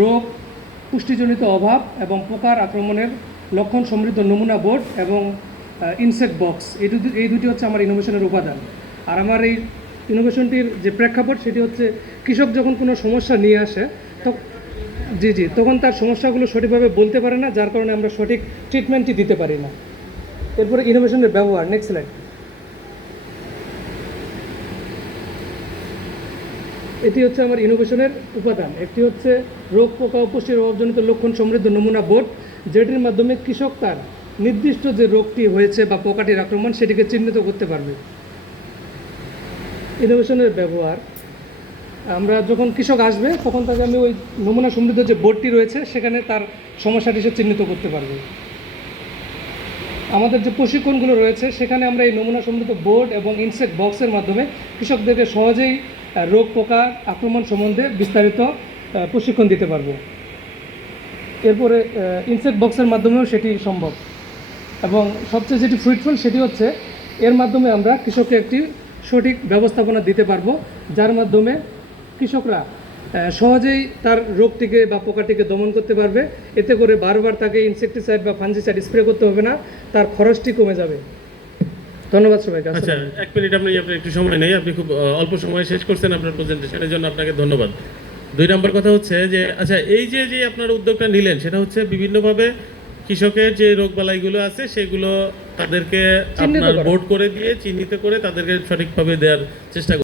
রোগ, পুষ্টিজনিত অভাব এবং পোকার আক্রমণের লক্ষণ সমৃদ্ধ নমুনা বোর্ড এবং ইনসেক্ট বক্স, এই দুটি হচ্ছে আমার ইনোভেশনের উপাদান। আর আমার এই ইনোভেশনটির যে প্রেক্ষাপট সেটি হচ্ছে কৃষক যখন কোনো সমস্যা নিয়ে আসে তখন তার সমস্যাগুলো সঠিকভাবে বলতে পারে না, যার কারণে আমরা সঠিক ট্রিটমেন্টটি দিতে পারি না। এরপরে ইনোভেশনের ব্যবহার, নেক্সট স্লাইড। এটি হচ্ছে আমার ইনোভেশনের উপাদান। একটি হচ্ছে রোগ, পোকা ও পুষ্টির অভাবজনিত লক্ষণ সমৃদ্ধ নমুনা বোর্ড, যেটির মাধ্যমে কৃষক তার নির্দিষ্ট যে রোগটি হয়েছে বা পোকাটির আক্রমণ সেটিকে চিহ্নিত করতে পারবে। ইনোভেশনের ব্যবহার, আমরা যখন কৃষক আসবে তখন তাকে আমি ওই নমুনা সমৃদ্ধ যে বোর্ডটি রয়েছে সেখানে তার সমস্যাটি সে চিহ্নিত করতে পারবে। আমাদের যে প্রশিক্ষণগুলো রয়েছে সেখানে আমরা এই নমুনা সমৃদ্ধ বোর্ড এবং ইনসেক্ট বক্সের মাধ্যমে কৃষকদেরকে সহজেই রোগ, পোকা আক্রমণ সম্বন্ধে বিস্তারিত প্রশিক্ষণ দিতে পারবো। এরপরে ইনসেক্ট বক্সের মাধ্যমেও সেটি সম্ভব, এবং সবচেয়ে যেটি ফ্রুটফুল সেটি হচ্ছে এর মাধ্যমে আমরা কৃষককে একটি সঠিক ব্যবস্থাপনা দিতে পারবো, যার মাধ্যমে কৃষকরা সহজেই তার রোগটিকে বা পোকাটিকে দমন করতে পারবে। এতে করে বারবার তাকে ইনসেকটিসাইড বা ফাঞ্জিসাইড স্প্রে করতে হবে না, তার খরচটি কমে যাবে। ধন্যবাদ সবাইকে। আচ্ছা, এক মিনিট আপনার একটু সময় নেই, আপনি খুব অল্প সময় শেষ করছেন আপনার প্রেজেন্টেশনের জন্য আপনাকে ধন্যবাদ। 2 নম্বর কথা হচ্ছে যে আচ্ছা, এই যে আপনার উদ্যোগটা নিলেন সেটা হচ্ছে বিভিন্নভাবে কৃষকের যে রোগবালাইগুলো আছে সেগুলো তাদেরকে আপনার বোর্ড করে দিয়ে চিহ্নিত করে তাদেরকে সঠিকভাবে দেওয়ার চেষ্টা